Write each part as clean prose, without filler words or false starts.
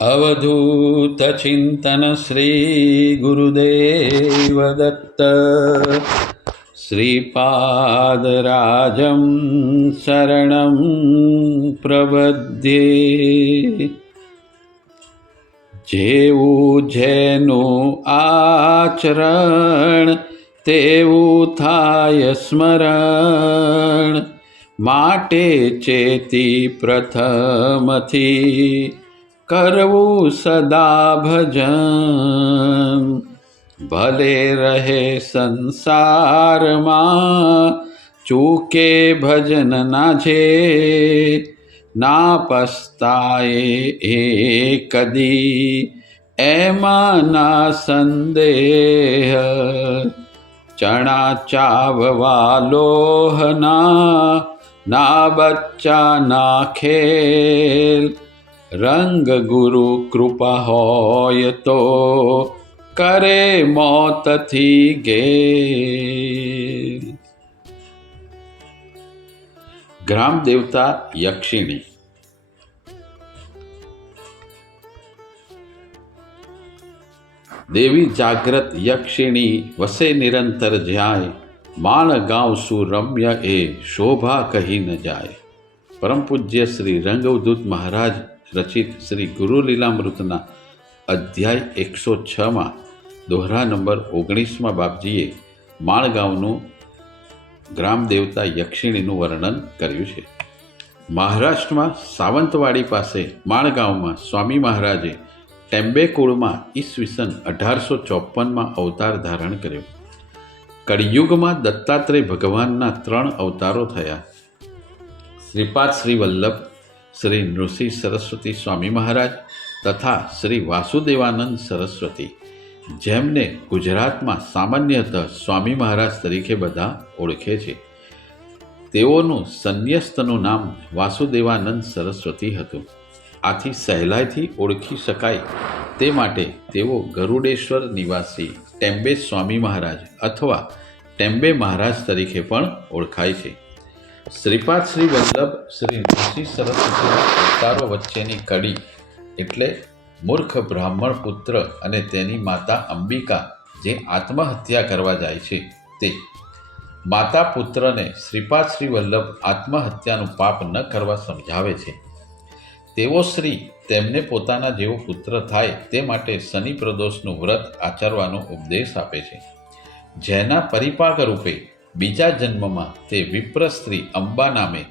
अवधूतचिन्तन श्रीगुरुदेव दत्त श्रीपादराजं शरणं प्रपद्ये। જેવું જેનું આચરણ તેવું થાય સ્મરણ, માટે ચેતી પ્રથમથી કરવું સદા ભજન। ભલે રહે સંસારમાં ચૂકે ભજન ના જે, ના પસ્તાએ એ કદી એમાં ના સંદેહ। ચણા ચાવવા લોહના, ના બચ્ચા ના ખેલ, રંગ ગુરુ કૃપા હોય તો કરે મોતથી ગેલ। ગ્રામ દેવતા યક્ષિણી। દેવી જાગ્રત યક્ષિણી વસે નિરંતર જાય, માણ ગાંવ સુરમ્ય એ શોભા કહી ન જાય। પરમ પૂજ્ય શ્રી રંગવદૂત મહારાજ રચિત શ્રી ગુરુ લીલામૃતના અધ્યાય 106માં દોહરા નંબર 19માં બાપજીએ માણગાંવનું ગ્રામ દેવતા યક્ષિણીનું વર્ણન કર્યું છે। મહારાષ્ટ્રમાં સાવંતવાડી પાસે માણગાંવમાં સ્વામી મહારાજે ટેમ્બે કુળમાં ઈસવીસન 1854માં અવતાર ધારણ કર્યો। કળિયુગમાં દત્તાત્રેય ભગવાનના 3 અવતારો થયા। શ્રીપાદ શ્રી વલ્લભ, શ્રી નૃસિંહ સરસ્વતી સ્વામી મહારાજ તથા શ્રી વાસુદેવાનંદ સરસ્વતી, જેમને ગુજરાતમાં સામાન્યતઃ સ્વામી મહારાજ તરીકે બધા ઓળખે છે। તેઓનું સંન્યસ્તનું નામ વાસુદેવાનંદ સરસ્વતી હતું। આથી સહેલાઈથી ઓળખી શકાય તે માટે તેઓ ગરુડેશ્વર નિવાસી ટેમ્બે સ્વામી મહારાજ અથવા ટેમ્બે મહારાજ તરીકે પણ ઓળખાય છે। શ્રીપાદ શ્રી વલ્લભ શ્રી નૃસિંહ સરસ્વતીના અવતારો વચ્ચેની કડી એટલે મૂર્ખ બ્રાહ્મણ પુત્ર અને તેની માતા અંબિકા જે આત્મહત્યા કરવા જાય છે તે। માતા પુત્રને શ્રીપાદ શ્રી વલ્લભ આત્મહત્યાનું પાપ ન કરવા સમજાવે છે। તેઓ શ્રી તેમને પોતાના જેવો પુત્ર થાય તે માટે શનિ પ્રદોષનું વ્રત આચરવાનો ઉપદેશ આપે છે, જેના પરિપાક રૂપે બીજા જન્મમાં તે વિપ્ર સ્ત્રી અંબા નામે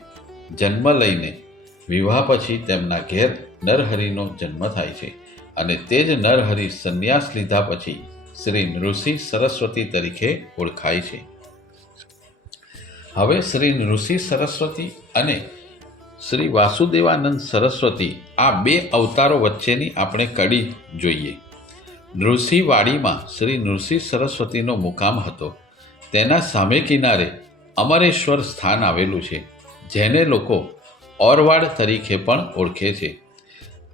જન્મ લઈને વિવાહ પછી તેમના ઘેર નરહરિનો જન્મ થાય છે અને તે જ નરહરિ સંન્યાસ લીધા પછી શ્રી નૃસિંહ સરસ્વતી તરીકે ઓળખાય છે। હવે શ્રી નૃસિંહ સરસ્વતી અને શ્રી વાસુદેવાનંદ સરસ્વતી આ 2 અવતારો વચ્ચેની આપણે કડી જોઈએ। નૃસિંહવાડીમાં શ્રી નૃસિંહ સરસ્વતીનો મુકામ હતો। તેના સામે કિનારે અમરેશ્વર સ્થાન આવેલું છે, જેને લોકો ઓરવાડ તરીકે પણ ઓળખે છે।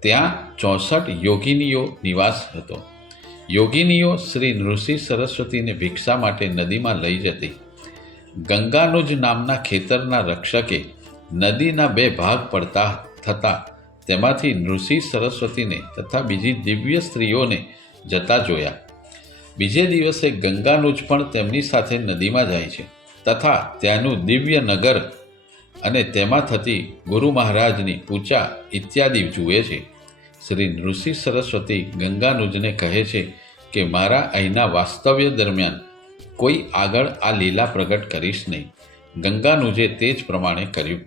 ત્યાં 64 યોગિનીઓ નિવાસ હતો। યોગિનીઓ શ્રી નૃસિંહ સરસ્વતીને ભિક્ષા માટે નદીમાં લઈ જતી। ગંગાનુજ નામના ખેતરના રક્ષકે નદીના 2 ભાગ પડતા થતાં તેમાંથી નૃસિંહ સરસ્વતીને તથા બીજી દિવ્ય સ્ત્રીઓને જતા જોયા। બીજે દિવસે ગંગાનુજ પણ તેમની સાથે નદીમાં જાય છે તથા ત્યાંનું દિવ્ય નગર અને તેમાં થતી ગુરુ મહારાજની પૂજા ઇત્યાદિ જુએ છે। શ્રી નૃસિંહ સરસ્વતી ગંગાનુજને કહે છે કે મારા અહીંના વાસ્તવ્ય દરમિયાન કોઈ આગળ આ લીલા પ્રગટ કરીશ નહીં। ગંગાનુજે તે જ પ્રમાણે કર્યું।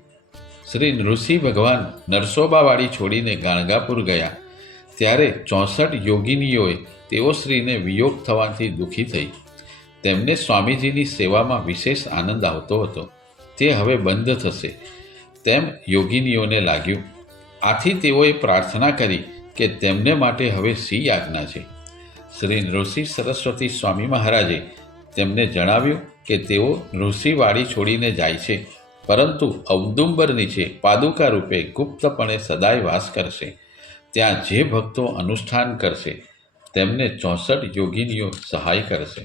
શ્રી નૃસિંહ ભગવાન નરસોબાવાડી છોડીને ગાણગાપુર ગયા ત્યારે 64 યોગિનીઓએ તેઓ શ્રીને વિયોગ થવાથી દુઃખી થઈ। તેમને સ્વામીજીની સેવામાં વિશેષ આનંદ આવતો હતો, તે હવે બંધ થશે તેમ યોગિનીઓને લાગ્યું। આથી તેઓએ પ્રાર્થના કરી કે તેમને માટે હવે શી આજ્ઞા છે। શ્રી નૃસિંહ સરસ્વતી સ્વામી મહારાજે તેમને જણાવ્યું કે તેઓ નૃસિંહવાડી છોડીને જાય છે, પરંતુ ઔદુંબર નીચે પાદુકા રૂપે ગુપ્તપણે સદાય વાસ કરશે। ત્યાં જે ભક્તો અનુષ્ઠાન કરશે તેમને 64 યોગિનીઓ સહાય કરશે।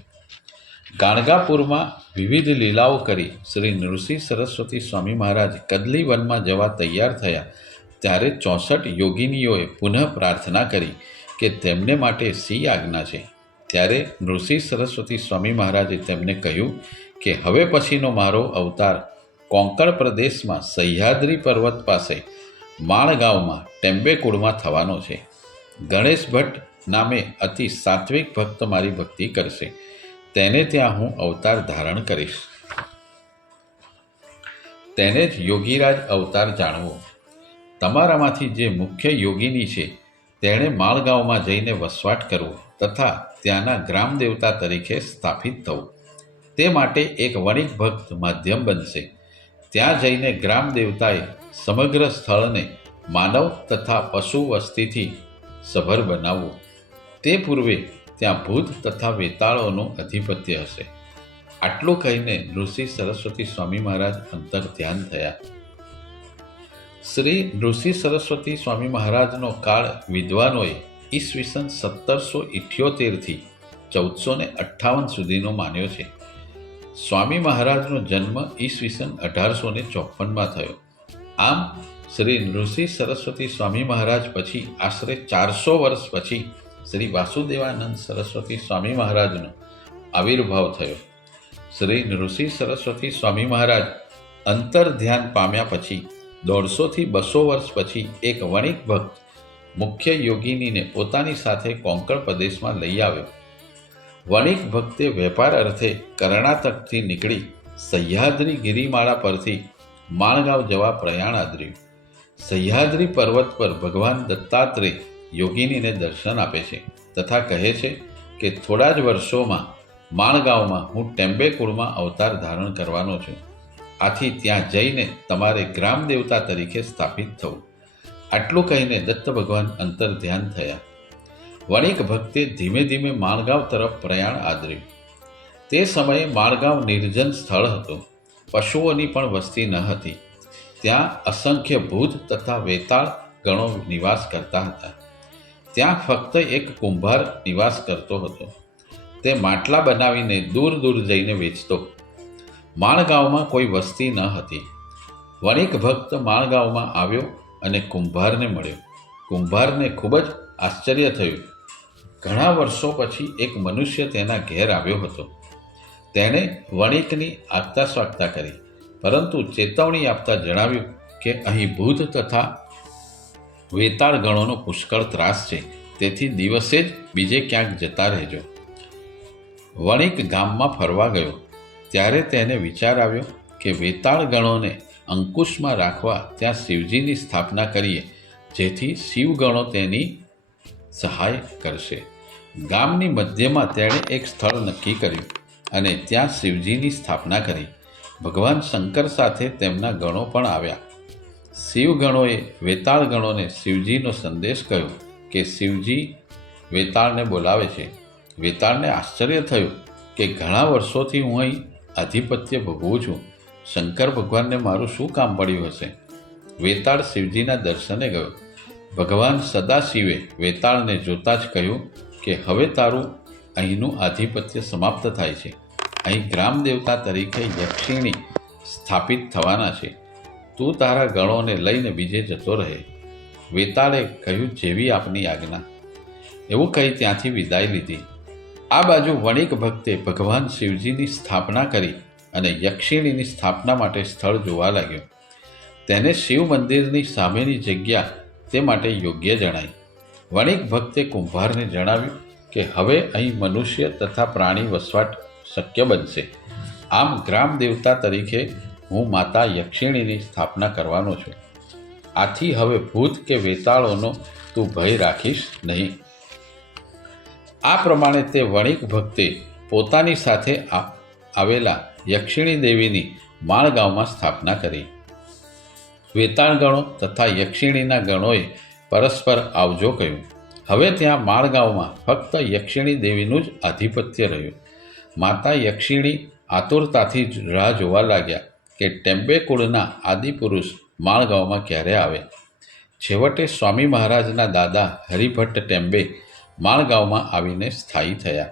ગાણગાપુરમાં વિવિધ લીલાઓ કરી શ્રી નૃસિંહ સરસ્વતી સ્વામી મહારાજ કદલી વનમાં જવા તૈયાર થયા ત્યારે 64 યોગિનીઓએ પુનઃ પ્રાર્થના કરી કે તેમને માટે શી આજ્ઞા છે. ત્યારે ઋષિ સરસ્વતી સ્વામી મહારાજે તેમને કહ્યું કે હવે પછીનો મારો અવતાર કોંકણ પ્રદેશમાં સહ્યાદ્રી પર્વત પાસે માણગાંવમાં ટેમ્બેકુળમાં થવાનો છે. ગણેશ ભટ્ટ નામે અતિ સાત્વિક ભક્ત મારી ભક્તિ કરશે, તેને ત્યાં હું અવતાર ધારણ કરીશ. તેને જ યોગીરાજ અવતાર જાણવો. તમારામાંથી જે મુખ્ય યોગીની છે તેણે માળગાંવમાં જઈને વસવાટ કરવો તથા ત્યાંના ગ્રામ દેવતા તરીકે સ્થાપિત થવું. તે માટે એક વણિક ભક્ત માધ્યમ બનશે. ત્યાં જઈને ગ્રામ દેવતાએ સમગ્ર સ્થળને માનવ તથા પશુ વસ્તીથી સભર બનાવવું. તે પૂર્વે ત્યાં ભૂત તથા વેતાળોનું અધિપત્ય હશે. આટલું કહીને ઋષિ સરસ્વતી સ્વામી મહારાજ અંતર ધ્યાન થયા. શ્રી ઋષિ સરસ્વતી સ્વામી મહારાજનો કાળ વિદ્વાનોએ ઈસવીસન 1778થી 1458 સુધીનો માન્યો છે. સ્વામી મહારાજનો જન્મ ઈસવીસન 1854માં થયો. આમ શ્રી ઋષિ સરસ્વતી સ્વામી મહારાજ પછી આશરે 400 વર્ષ પછી શ્રી વાસુદેવાનંદ સરસ્વતી સ્વામી મહારાજનો આવિર્ભાવ થયો. શ્રી ઋષિ સરસ્વતી સ્વામી મહારાજ અંતર ધ્યાન પામ્યા પછી 150 થી 200 વર્ષ પછી એક વણિક ભક્ત મુખ્ય યોગિનીને પોતાની સાથે કોંકણ પ્રદેશમાં લઈ આવ્યો. વણિક ભક્તે વેપાર અર્થે કર્ણાટકથી નીકળી સહ્યાદ્રી ગિરિમાળા પરથી માણગાંવ જવા પ્રયાણ આદર્યું. સહ્યાદ્રી પર્વત પર ભગવાન દત્તાત્રેય યોગિનીને દર્શન આપે છે તથા કહે છે કે થોડા જ વર્ષોમાં માણગાંવમાં હું ટેમ્બેકુળમાં અવતાર ધારણ કરવાનો છું. આથી ત્યાં જઈને તમારે ગ્રામ દેવતા તરીકે સ્થાપિત થવું. આટલું કહીને દત્ત ભગવાન અંતર ધ્યાન થયા. વણિક ભક્તે ધીમે ધીમે માણગાંવ તરફ પ્રયાણ આદર્યું. તે સમયે માણગાંવ નિર્જન સ્થળ હતું. પશુઓની પણ વસ્તી ન હતી. ત્યાં અસંખ્ય ભૂત તથા વેતાળ ગણો નિવાસ કરતા હતા. ત્યાં ફક્ત એક કુંભાર નિવાસ કરતો હતો. તે માટલા બનાવીને દૂર દૂર જઈને વેચતો. માણગાંવમાં કોઈ વસ્તી ન હતી. વણિક ભક્ત માણગાંવમાં આવ્યો અને કુંભારને મળ્યો. કુંભારને ખૂબ જ આશ્ચર્ય થયું. ઘણા વર્ષો પછી એક મનુષ્ય તેના ઘેર આવ્યો હતો. તેણે વણિકની આગતા સ્વાગતા કરી, પરંતુ ચેતવણી આપતા જણાવ્યું કે અહીં ભૂત તથા વેતાળ ગણોનો પુષ્કળ ત્રાસ છે, તેથી દિવસે જ બીજે ક્યાંક જતા રહેજો. વણિક ગામમાં ફરવા ગયો ત્યારે તેને વિચાર આવ્યો કે વેતાળ ગણોને અંકુશમાં રાખવા ત્યાં શિવજીની સ્થાપના કરીએ, જેથી શિવગણો તેની સહાય કરશે. ગામની મધ્યમાં તેણે એક સ્થળ નક્કી કર્યું અને ત્યાં શિવજીની સ્થાપના કરી. ભગવાન શંકર સાથે તેમના ગણો પણ આવ્યા. શિવગણોએ વેતાળ ગણોને શિવજીનો સંદેશ કહ્યો કે શિવજી વેતાળને બોલાવે છે. વેતાળને આશ્ચર્ય થયું કે ઘણા વર્ષોથી હું અહીં આધિપત્ય ભોગવું છું. શંકર ભગવાનને મારું શું કામ પડ્યું હશે? વેતાળ શિવજીના દર્શને ગયો. ભગવાન સદાશિવે વેતાળને જોતા જ કહ્યું કે હવે તારું અહીંનું આધિપત્ય સમાપ્ત થાય છે. અહીં ગ્રામ દેવતા તરીકે યક્ષિણી સ્થાપિત થવાના છે. તું તારા ગણોને લઈને બીજે જતો રહે. વેતાળે કહ્યું, જેવી આપની આજ્ઞા. એવું કહી ત્યાંથી વિદાય લીધી. આ બાજુ વણિક ભક્તે ભગવાન શિવજીની સ્થાપના કરી અને યક્ષિણીની સ્થાપના માટે સ્થળ જોવા લાગ્યો. તેને શિવ મંદિરની સામેની જગ્યા તે માટે યોગ્ય જણાઈ. વણિક ભક્તે કુંભારને જણાવ્યું કે હવે અહીં મનુષ્ય તથા પ્રાણી વસવાટ શક્ય બનશે. આમ ગ્રામ દેવતા તરીકે હું માતા યક્ષિણીની સ્થાપના કરવાનો છું. આથી હવે ભૂત કે વેતાળોનો તું ભય રાખીશ નહીં. આ પ્રમાણે તે વણિક ભક્તે પોતાની સાથે આવેલા યક્ષિણી દેવીની માણગાંવમાં સ્થાપના કરી. વેતાળ ગણો તથા યક્ષિણીના ગણોએ પરસ્પર આવજો કહ્યું. હવે ત્યાં માણગાંવમાં ફક્ત યક્ષિણી દેવીનું જ આધિપત્ય રહ્યું. માતા યક્ષિણી આતુરતાથી રાહ જોવા લાગ્યા કે ટેમ્બેકુળના આદિપુરુષ માણગાંવમાં ક્યારે આવે. છેવટે સ્વામી મહારાજના દાદા હરિભટ્ટ ટેમ્બે માણગાંવમાં આવીને સ્થાયી થયા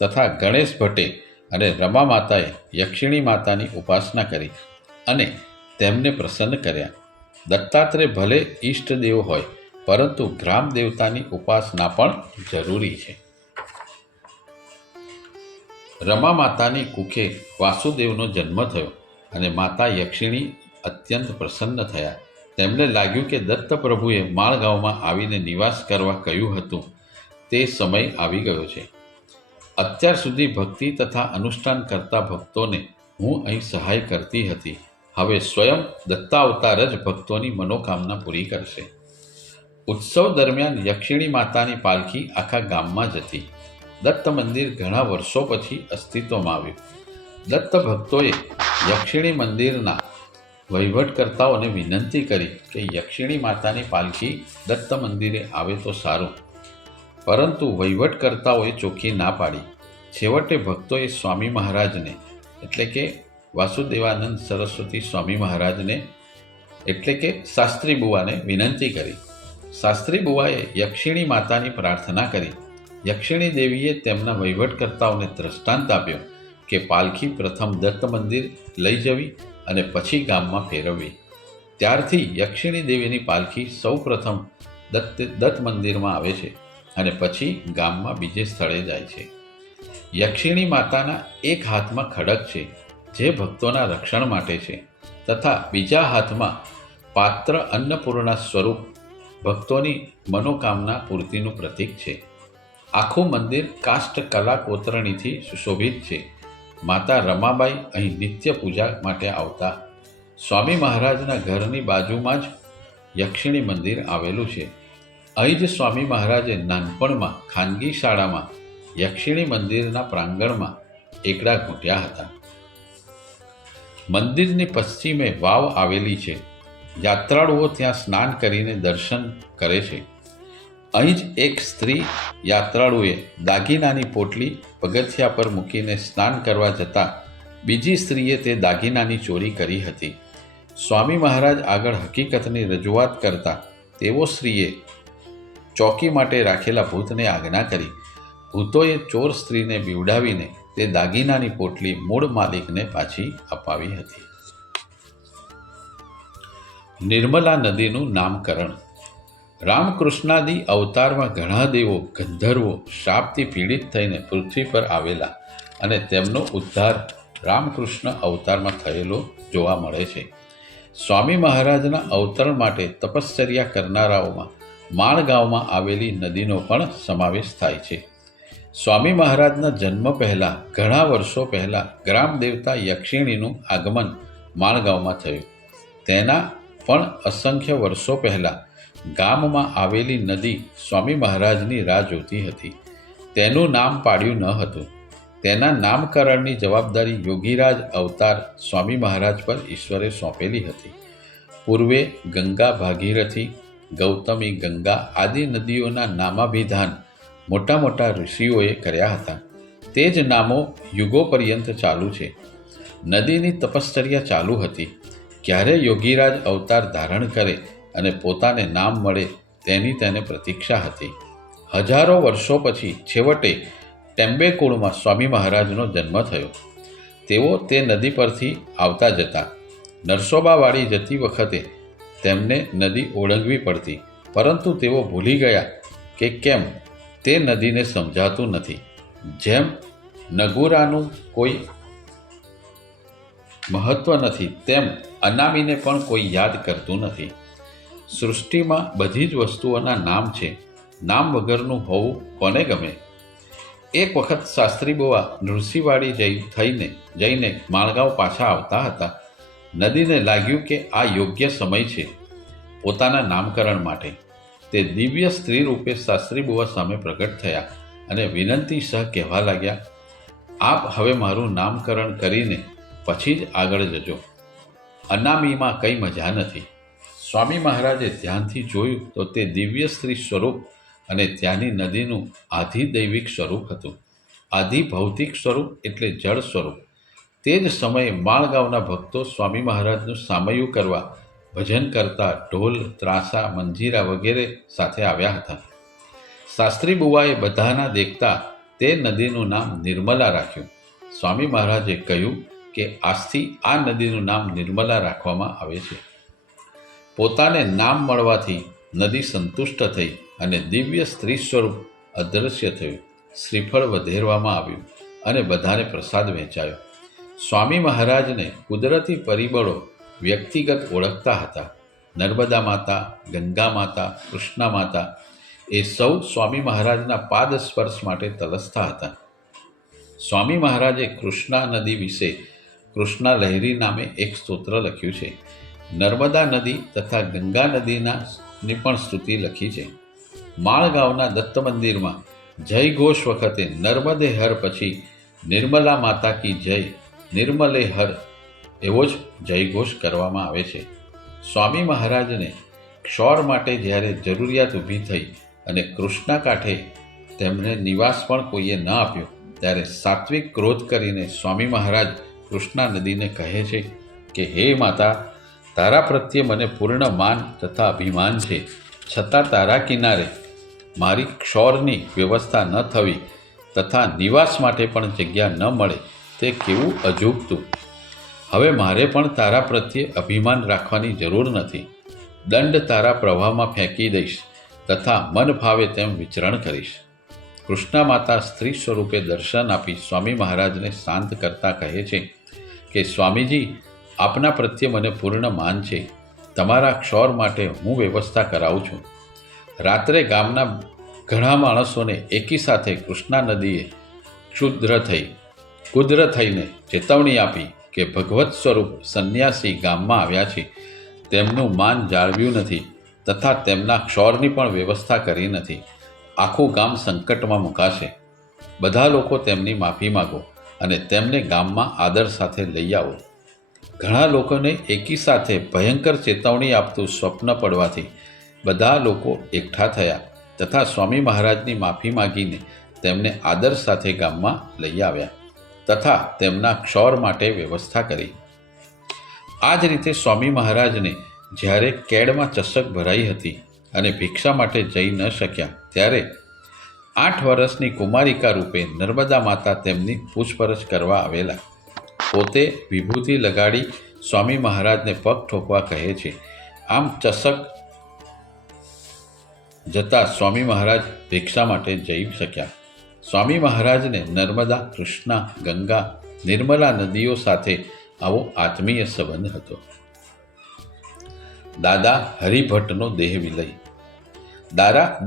તથા ગણેશ ભટ્ટે અને રમા માતાએ યક્ષિણી માતાની ઉપાસના કરી અને તેમને પ્રસન્ન કર્યા. દત્તાત્રેય ભલે ઈષ્ટદેવ હોય, પરંતુ ગ્રામ દેવતાની ઉપાસના પણ જરૂરી છે. રમા માતાની કુખે વાસુદેવનો જન્મ થયો અને માતા યક્ષિણી અત્યંત પ્રસન્ન થયા. તેમને લાગ્યું કે દત્ત પ્રભુએ માળગાંવમાં આવીને નિવાસ કરવા કહ્યું હતું તે સમય આવી ગયો છે. અત્યાર સુધી ભક્તિ તથા અનુષ્ઠાન કરતા ભક્તોને હું અહીં સહાય કરતી હતી. હવે સ્વયં દત્તાવતાર જ ભક્તોની મનોકામના પૂરી કરશે. ઉત્સવ દરમિયાન યક્ષિણી માતાની પાલખી આખા ગામમાં જતી. દત્ત મંદિર ઘણા વર્ષો પછી અસ્તિત્વમાં આવ્યું. દત્ત ભક્તોએ યક્ષિણી મંદિરના વહીવટકર્તાઓને વિનંતી કરી કે યક્ષિણી માતાની પાલખી દત્ત મંદિરે આવે તો સારું, પરંતુ વહીવટકર્તાઓએ ચોખ્ખી ના પાડી. છેવટે ભક્તોએ સ્વામી મહારાજને એટલે કે વાસુદેવાનંદ સરસ્વતી સ્વામી મહારાજને એટલે કે શાસ્ત્રી બુવાને વિનંતી કરી. શાસ્ત્રી બુવાએ યક્ષિણી માતાની પ્રાર્થના કરી. યક્ષિણી દેવીએ તેમના વહીવટકર્તાઓને દ્રષ્ટાંત આપ્યો કે પાલખી પ્રથમ દત્ત મંદિર લઈ જવી અને પછી ગામમાં ફેરવવી. ત્યારથી યક્ષિણી દેવીની પાલખી સૌ પ્રથમ દત્ત મંદિરમાં આવે છે અને પછી ગામમાં બીજે સ્થળે જાય છે. યક્ષિણી માતાના એક હાથમાં ખડક છે જે ભક્તોના રક્ષણ માટે છે, તથા બીજા હાથમાં પાત્ર અન્નપૂર્ણા સ્વરૂપ ભક્તોની મનોકામના પૂર્તિનું પ્રતીક છે. આખું મંદિર કાષ્ઠ કલા કોતરણીથી સુશોભિત છે. માતા રમાબાઈ અહીં નિત્ય પૂજા માટે આવતા. સ્વામી મહારાજના ઘરની બાજુમાં જ યક્ષિણી મંદિર આવેલું છે. અહીં જ સ્વામી મહારાજે નાનપણમાં ખાનગી શાળામાં યક્ષિણી મંદિરના પ્રાંગણમાં એકડા ઘૂંટ્યા હતા. મંદિરની પશ્ચિમે વાવ આવેલી છે. યાત્રાળુઓ ત્યાં સ્નાન કરીને દર્શન કરે છે. અહીં જ એક સ્ત્રી યાત્રાળુએ દાગીનાની પોટલી પગથિયા પર મૂકીને સ્નાન કરવા જતાં બીજી સ્ત્રીએ તે દાગીનાની ચોરી કરી હતી. સ્વામી મહારાજ આગળ હકીકતની રજૂઆત કરતા તેઓ સ્ત્રીએ ચોકી માટે રાખેલા ભૂતને આજ્ઞા કરી. ભૂતોએ ચોર સ્ત્રીને બીવડાવીને તે દાગીનાની પોટલી મૂળ માલિકને પાછી અપાવી હતી. નિર્મલા નદીનું નામકરણ. રામકૃષ્ણાદિ અવતારમાં ઘણા દેવો ગંધર્વો શાપથી પીડિત થઈને પૃથ્વી પર આવેલા અને તેમનો ઉદ્ધાર રામકૃષ્ણ અવતારમાં થયેલો જોવા મળે છે. સ્વામી મહારાજના અવતરણ માટે તપશ્ચર્યા કરનારાઓમાં માણગાંવમાં આવેલી નદીનો પણ સમાવેશ થાય છે. સ્વામી મહારાજના જન્મ પહેલાં ઘણા વર્ષો પહેલાં ગ્રામ દેવતા યક્ષિણીનું આગમન માણગાંવમાં થયું. તેના પણ અસંખ્ય વર્ષો પહેલાં ગામમાં આવેલી નદી સ્વામી મહારાજની રાહ જોતી હતી. તેનું નામ પાડ્યું ન હતું. તેના નામકરણની જવાબદારી યોગીરાજ અવતાર સ્વામી મહારાજ પર ઈશ્વરે સોંપેલી હતી. પૂર્વે ગંગા ભાગીરથી, ગૌતમી ગંગા આદિ નદીઓના નામાભિધાન મોટા મોટા ઋષિઓએ કર્યા હતા. તે જ નામો યુગો પર્યંત ચાલુ છે. નદીની તપશ્ચર્યા ચાલુ હતી. ક્યારે યોગીરાજ અવતાર ધારણ કરે અને પોતાને નામ મળે તેની તેને પ્રતીક્ષા હતી. હજારો વર્ષો પછી છેવટે ટેમ્બેકુળમાં સ્વામી મહારાજનો જન્મ થયો. તેઓ તે નદી પરથી આવતા જતા. નરસોબાવાડી જતી વખતે તેમને નદી ઓળંગવી પડતી, પરંતુ તેઓ ભૂલી ગયા કે કેમ તે નદીને સમજાતું નથી. જેમ નગુરાનું કોઈ મહત્વ નથી, તેમ અનામીને પણ કોઈ યાદ કરતું નથી. સૃષ્ટિમાં બધી જ વસ્તુઓના નામ છે. નામ વગરનું હોવું કોને ગમે? એક વખત શાસ્ત્રી બુવા નૃસિંહવાડી જઈને માણગાંવ પાછા આવતા હતા. નદીને લાગ્યું કે આ યોગ્ય સમય છે પોતાના નામકરણ માટે. તે દિવ્ય સ્ત્રી રૂપે શાસ્ત્રી બુવા સામે પ્રગટ થયા અને વિનંતી સહ કહેવા લાગ્યા, આપ હવે મારું નામકરણ કરીને પછી જ આગળ જજો. અનામીમાં કંઈ મજા નથી. સ્વામી મહારાજે ધ્યાનથી જોયું તો તે દિવ્ય સ્ત્રી સ્વરૂપ અને ત્યાંની નદીનું આધિદૈવિક સ્વરૂપ હતું. આધિ ભૌતિક સ્વરૂપ એટલે જળ સ્વરૂપ. તે જ સમયે માણગાંવના ભક્તો સ્વામી મહારાજનું સામૈયું કરવા ભજન કરતા ઢોલ, ત્રાસા, મંજીરા વગેરે સાથે આવ્યા હતા. શાસ્ત્રી બુવાએ બધાના દેખતા તે નદીનું નામ નિર્મલા રાખ્યું. સ્વામી મહારાજે કહ્યું કે આજથી આ નદીનું નામ નિર્મલા રાખવામાં આવે છે. પોતાને નામ મળવાથી નદી સંતુષ્ટ થઈ અને દિવ્ય સ્ત્રી સ્વરૂપ અદૃશ્ય થયું. શ્રીફળ વધેરવામાં આવ્યું અને બધાને પ્રસાદ વહેંચાયો. સ્વામી મહારાજને કુદરતી પરિબળો વ્યક્તિગત ઓળખતા હતા. નર્મદા માતા, ગંગા માતા, કૃષ્ણા માતા એ સૌ સ્વામી મહારાજના પાદ સ્પર્શ માટે તલસતા હતા. સ્વામી મહારાજે કૃષ્ણા નદી વિશે કૃષ્ણા લહેરી નામે એક સ્તોત્ર લખ્યું છે. નર્મદા નદી તથા ગંગા નદીની પણ સ્તુતિ લખી છે. માળગાંવના દત્ત મંદિરમાં જય ઘોષ વખતે નર્મદે હર પછી નિર્મલા માતા કી જય, નિર્મલે હર એવો જ જય ઘોષ કરવામાં આવે છે. સ્વામી મહારાજને ક્ષૌર માટે જ્યારે જરૂરિયાત ઊભી થઈ અને કૃષ્ણા કાંઠે તેમને નિવાસ પણ કોઈએ ન આપ્યો, ત્યારે સાત્વિક ક્રોધ કરીને સ્વામી મહારાજ કૃષ્ણા નદીને કહે છે કે હે માતા, તારા પ્રત્યે મને પૂર્ણ માન તથા અભિમાન છે, છતાં તારા કિનારે મારી ક્ષૌરની વ્યવસ્થા ન થવી તથા નિવાસ માટે પણ જગ્યા ન મળે તે કેવું અજુગતું. હવે મારે પણ તારા પ્રત્યે અભિમાન રાખવાની જરૂર નથી. દંડ તારા પ્રવાહમાં ફેંકી દઈશ તથા મન ભાવે તેમ વિચરણ કરીશ. કૃષ્ણા માતા સ્ત્રી સ્વરૂપે દર્શન આપી સ્વામી મહારાજને શાંત કરતા કહે છે કે સ્વામીજી, આપના પ્રત્યે મને પૂર્ણ માન છે. તમારા ક્ષૌર માટે હું વ્યવસ્થા કરાવું છું. રાત્રે ગામના ઘણા માણસોને એકી સાથે કૃષ્ણા નદીએ કુદ્ર થઈને ચેતવણી આપી કે ભગવત સ્વરૂપ સંન્યાસી ગામમાં આવ્યા છે, તેમનું માન જાળવ્યું નથી તથા તેમના ક્ષૌરની પણ વ્યવસ્થા કરી નથી. આખું ગામ સંકટમાં મુકાશે. બધા લોકો તેમની માફી માગો અને તેમને ગામમાં આદર સાથે લઈ આવો. ઘણા લોકોને એકી સાથે ભયંકર ચેતવણી આપતું સ્વપ્ન પડવાથી બધા લોકો એકઠા થયા તથા સ્વામી મહારાજની માફી માગીને તેમને આદર સાથે ગામમાં લઈ આવ્યા તથા તેમના ક્ષૌર માટે વ્યવસ્થા કરી. આ જ રીતે સ્વામી મહારાજને જ્યારે કેડમાં ચષક ભરાઈ હતી અને ભિક્ષા માટે જઈ ન શક્યા, ત્યારે 8 વર્ષની કુમારિકા રૂપે નર્મદા માતા તેમની પૂછપરછ કરવા આવેલા. પોતે વિભૂતિ લગાડી સ્વામી મહારાજને પગ ઠોકવા કહે છે. આમ ચષક જતાં સ્વામી મહારાજ ભિક્ષા માટે જઈ શક્યા. સ્વામી મહારાજને નર્મદા, કૃષ્ણા, ગંગા, નિર્મલા નદીઓ સાથે આવો આત્મીય સંબંધ હતો. દાદા હરિભટ્ટનો દેહ વિલય.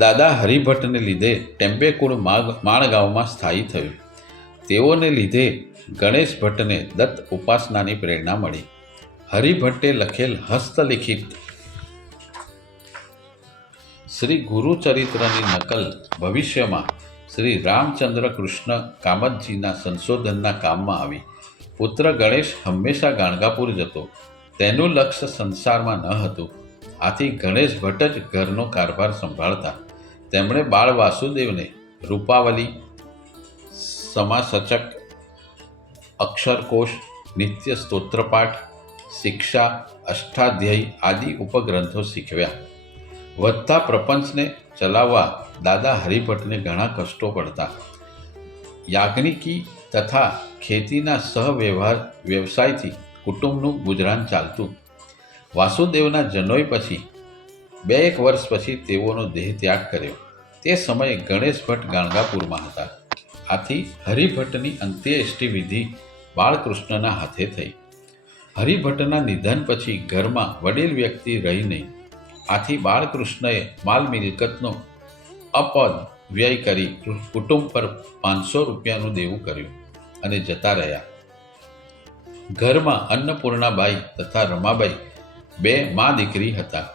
દાદા હરિભટ્ટને લીધે ટેમ્બેકુળ માણગાંવમાં સ્થાયી થયું. તેઓને લીધે ગણેશ ભટ્ટને દત્ત ઉપાસનાની પ્રેરણા મળી. હરિભટ્ટે લખેલ હસ્તલિખિત શ્રી ગુરુચરિત્રની નકલ ભવિષ્યમાં શ્રી રામચંદ્ર કૃષ્ણ કામતજીના સંશોધનના કામમાં આવી. પુત્ર ગણેશ હંમેશા ગાણગાપુર જતો. તેનું લક્ષ્ય સંસારમાં ન હતું. આથી ગણેશ ભટ્ટ જ ઘરનો કારભાર સંભાળતા. તેમણે બાળ વાસુદેવને રૂપાવલી, સમાસચક, અક્ષરકોશ, નિત્ય સ્તોત્રપાઠ, શિક્ષા, અષ્ટાધ્યાયી આદિ ઉપગ્રંથો શીખવ્યા. વધતા પ્રપંચને ચલાવવા દાદા હરિભટ્ટને ઘણા કષ્ટો પડતા. યાજ્ઞિકી તથા ખેતીના વ્યવસાયથી કુટુંબનું ગુજરાન ચાલતું. વાસુદેવના જનોઈ પછી 2-1 વર્ષ પછી તેઓનો દેહ ત્યાગ કર્યો. તે સમયે ગણેશ ભટ્ટ ગાણગાપુરમાં હતા. આથી હરિભટ્ટની અંત્યેષ્ટિ વિધિ બાળકૃષ્ણના હાથે થઈ. હરિભટ્ટના નિધન પછી ઘરમાં વડીલ વ્યક્તિ રહી નહીં. આથી બાળકૃષ્ણએ માલ મિલકતનો અપવ્યય કરી કુટુંબ પર 500 રૂપિયાનું દેવું કર્યું અને જતા રહ્યા. ઘરમાં અન્નપૂર્ણાબાઈ તથા રમાબાઈ 2 મા દીકરી હતા.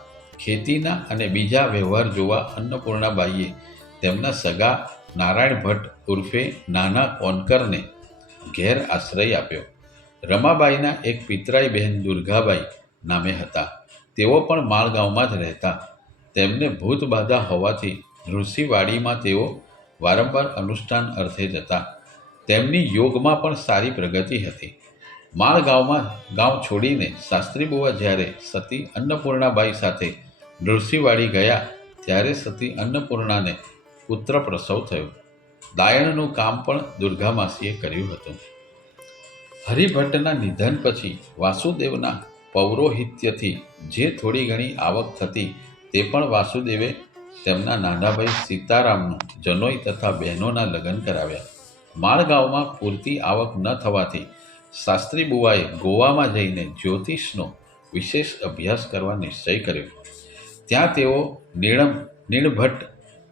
ખેતીના અને બીજા વ્યવહાર જોવા અન્નપૂર્ણાબાઈએ તેમના સગા નારાયણ ભટ્ટ ઉર્ફે નાના કોનકરને ઘેર આશ્રય આપ્યો. રમાબાઈના એક પિતરાઈ બહેન દુર્ગાબાઈ નામે હતા. તેઓ પણ માળગાંવમાં જ રહેતા. તેમને ભૂત બાધા હોવાથી ઋષિવાડીમાં તેઓ વારંવાર અનુષ્ઠાન અર્થે જતા. તેમની યોગમાં પણ સારી પ્રગતિ હતી. માળગાંવમાં ગાંવ છોડીને શાસ્ત્રીબુવા જ્યારે સતી અન્નપૂર્ણાબાઈ સાથે ઋષિવાડી ગયા, ત્યારે સતી અન્નપૂર્ણાને પુત્ર પ્રસવ થયો. દાયણનું કામ પણ દુર્ગામાસીએ કર્યું હતું. હરિભટ્ટના નિધન પછી વાસુદેવના પૌરોહિત્યથી જે થોડી ઘણી આવક થતી તે પણ વાસુદેવે તેમના નાના ભાઈ સીતારામનું જનોઈ તથા બહેનોના લગ્ન કરાવ્યા. માણગાંવમાં પૂરતી આવક ન થવાથી શાસ્ત્રી બુવાએ ગોવામાં જઈને જ્યોતિષનો વિશેષ અભ્યાસ કરવા નિશ્ચય કર્યો. ત્યાં તેઓ નીણભટ્ટ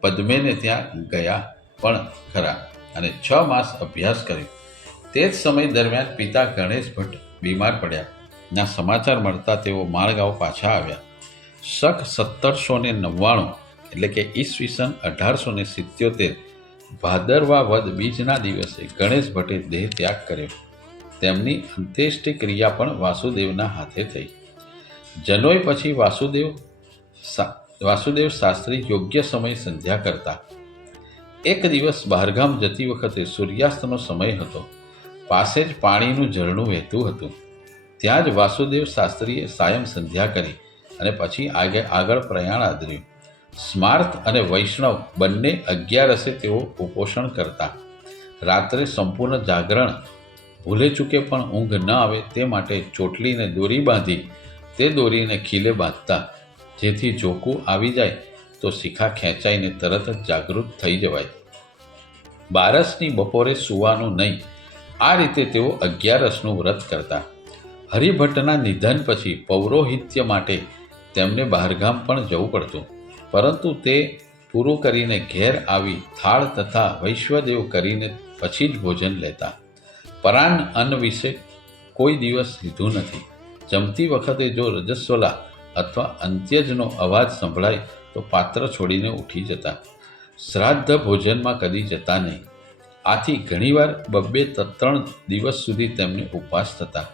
પદ્મેને ત્યાં ગયા પણ ખરા અને 6 માસ અભ્યાસ કર્યો. તે જ સમય દરમિયાન પિતા ગણેશ ભટ્ટ બીમાર પડ્યા ના સમાચાર મળતા તેઓ માણગાંવ પાછા આવ્યા. સખ 1799 એટલે કે ઈસવીસન 1877 ભાદરવા વદ બીજના દિવસે ગણેશ ભટ્ટે દેહ ત્યાગ કર્યો. તેમની અંત્યેષ્ટિ ક્રિયા પણ વાસુદેવના હાથે થઈ. જનોઈ પછી વાસુદેવ શાસ્ત્રી યોગ્ય સમય સંધ્યા કરતા. એક દિવસ બહારગામ જતી વખતે સૂર્યાસ્તનો સમય હતો. પાસે જ પાણીનું ઝરણું વહેતું હતું. ત્યાં જ વાસુદેવ શાસ્ત્રીએ સાયં સંધ્યા કરી અને પછી આગળ પ્રયાણ આદર્યું. સ્માર્ત અને વૈષ્ણવ બંને 11 તેઓ ઉપોષણ કરતા. રાત્રે સંપૂર્ણ જાગરણ, ભૂલે ચૂકે પણ ઊંઘ ન આવે તે માટે ચોટલીને દોરી બાંધી તે દોરીને ખીલે બાંધતા, જેથી જોકું આવી જાય તો શિખા ખેંચાઈને તરત જ જાગૃત થઈ જવાય. 12ની બપોરે સૂવાનું નહીં. આ રીતે તેઓ 11નું વ્રત કરતા. હરિભટ્ટના નિધન પછી પૌરોહિત્ય માટે તેમને બહારગામ પણ જવું પડતું, પરંતુ તે પૂરું કરીને ઘેર આવી થાળ તથા વૈશ્વદેવ કરીને પછી જ ભોજન લેતા. પરાન્ન અન્ન વિશે કોઈ દિવસ લીધું નથી. જમતી વખતે જો રજસ્વલા અથવા અંત્યજનો અવાજ સંભળાય તો પાત્ર છોડીને ઉઠી જતા. શ્રાદ્ધ ભોજનમાં કદી જતા નહીં. આથી ઘણીવાર 2-3 દિવસ સુધી તેમને ઉપવાસ થતા.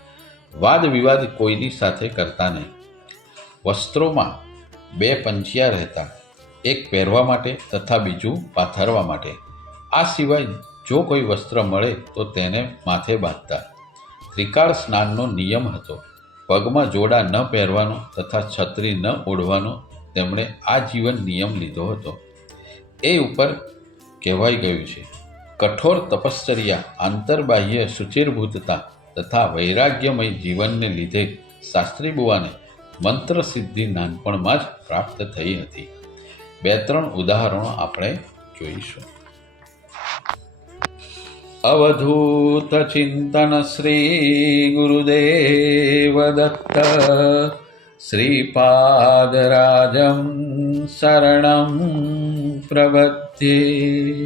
વાદ વિવાદ કોઈની સાથે કરતા નહીં. વસ્ત્રોમાં 2 પંચિયા રહેતા, એક પહેરવા માટે તથા બીજું પાથરવા માટે. આ સિવાય જો કોઈ વસ્ત્ર મળે તો તેને માથે બાંધતા. ત્રિકાળ સ્નાનનો નિયમ હતો. પગમાં જોડા ન પહેરવાનો તથા છત્રી ન ઓઢવાનો તેમણે આજીવન નિયમ લીધો હતો. એ ઉપર કહેવાઈ ગયું છે, કઠોર તપશ્ચર્યા, આંતરબાહ્ય શુચિર્ભૂતતા તથા વૈરાગ્યમય જીવનને લીધે શાસ્ત્રી બુવાને મંત્ર સિદ્ધિ નાનપણમાં જ પ્રાપ્ત થઈ હતી. 2-3 ઉદાહરણો આપણે જોઈશું. અવધૂત ચિંતન શ્રી ગુરુદેવ દત્ત શ્રીપાદરાજમ શરણમ પ્રબધ્યે.